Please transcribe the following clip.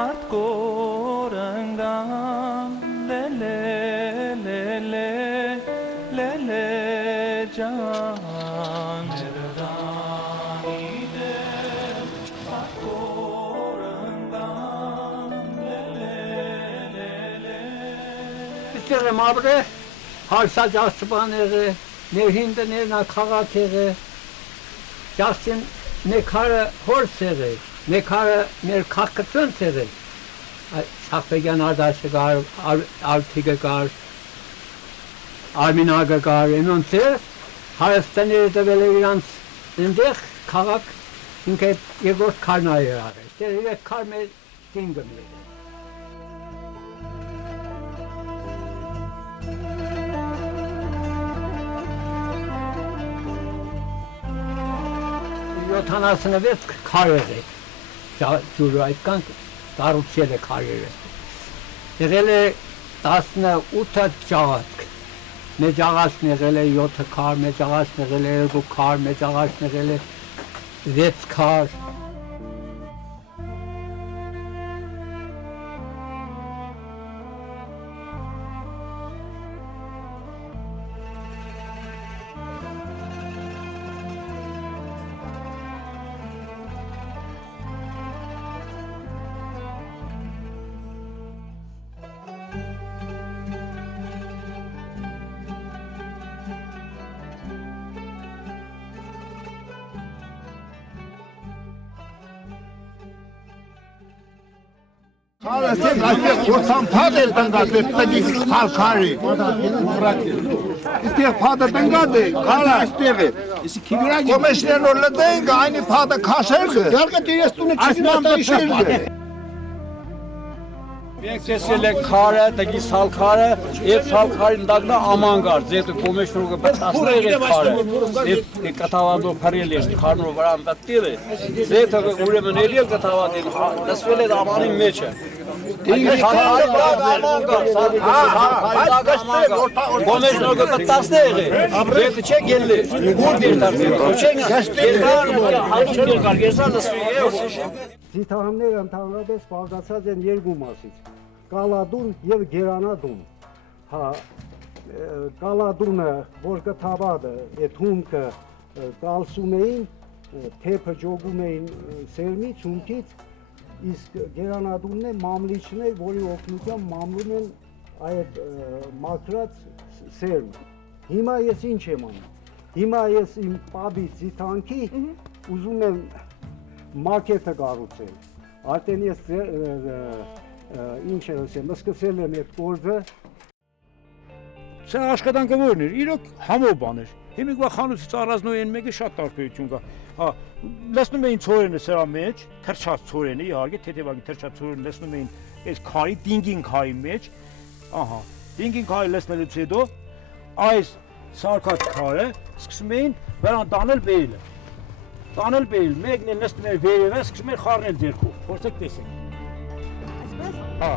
hardcore le le le le le le can neredani hardcore le le le le İşte mabre harsa jastıbanere nevhinde քաղաքերը Justin Nekara Horsere, Nekara Merkakatensere, Safagan Ardashagar, Altigagar, Arminagagar, and on there, Harastane the Valerians in there, Kavak, in Cape Yegor Karnaya, there is a Carmel Kingdom. Tanasını ve kararı, Cumhuriyet'ten darupçele kararı. Nereli tasna utat cağat, ne cağas nereli yota kar, ne cağas nereli bu kar, ne cağas nereli zet kar. Sen açık korsan padelden gazeteci halkari. İşte padelden gazeteci kara işte. Komisyon orada değil aynı pada kaşırdı. Yargı direksiyonu çıkmam bir şeydi. Bekçesiyle kare, teki sal kare, et sal karenin dağına aman gar. Zeto komisyonu batasına et kare. Et katavado paralel karno varan dattire. Zeto uremen eliyor katavado. Dasvele de amanın meçe. Komisyonu batasına et. Zeto çek geldi. Vur bir tarafı. Çek geldi. Զիթահանները ընդհանրապես բաղկացած են երկու մասից՝ կալադուն եւ գերանադուն։ Հա, կալադունը, որ կթավադը, այդ հումքը կալսում էին, թեփը ջոգում էին սերմից, հումքից, իսկ գերանադունն է մամլիչն է, որի օգնությամբ մամլում են այդ մաքրած սերմը։ Հիմա ես ինչ եմ անում։ Հիմա ես իմ պաբից զիթանքի ուզում եմ մարկետը կառուցել։ Արդեն ես ինչ ասեմ, սկսել եմ այդ գործը։ Սա աշխատանքը որն էր, իրոք համով բան էր։ Հիմիկվա խանութից առանձնույն մեկը շատ տարբերություն կա։ Հա, լցնում էին ցորենը սրա մեջ, թրջած ցորենը, իհարկե, թեթևակի թրջած ցորենը լցնում էին այս քարի, դինգին քարի մեջ։ Ահա, դինգին քարի լցնելուց հետո այս սարքած քարը սկսում էին վրան տանել բերելը։ Տանել բերել, մեկն էլ նստում էր վերևը, սկսում էր խառնել ձեռքով, փորձեք տեսեք։ Այսպես։ Հա։